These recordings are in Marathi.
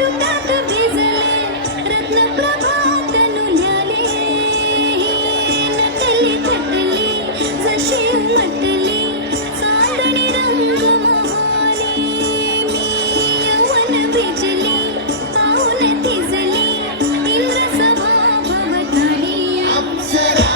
रुटात भिजले रत्नप्रभात नुल्याले नटली थटली जशी उमटली चांदणी रंग मोहली मी यवन भिजली पाऊल थिजली इंद्रसभा भवताली अप्सरा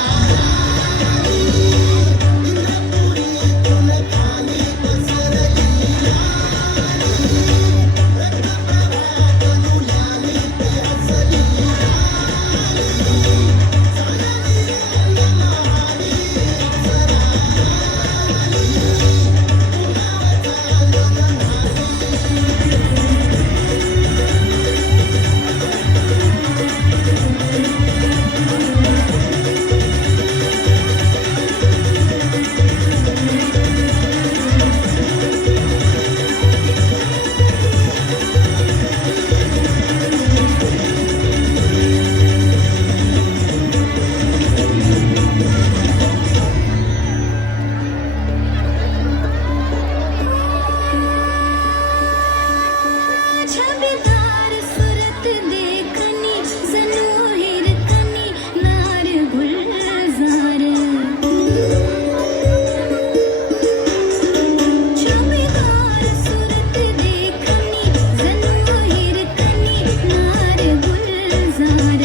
छबीदार सूरत देखनी जणू हिरकणी नार गुलजार छबीदार सूरत देखनी जणू हिरकणी नार गुलजार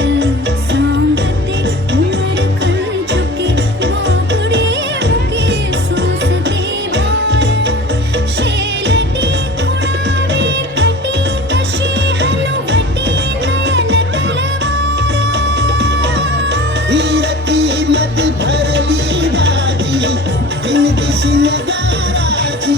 सांगते उमर खन चुके बोकुडी मुके सोसते बार शेलटी खुणावी कटी तशी हनुवटी नयन तलवार वीरती मत भरली माझी बिन दिशी नगाराची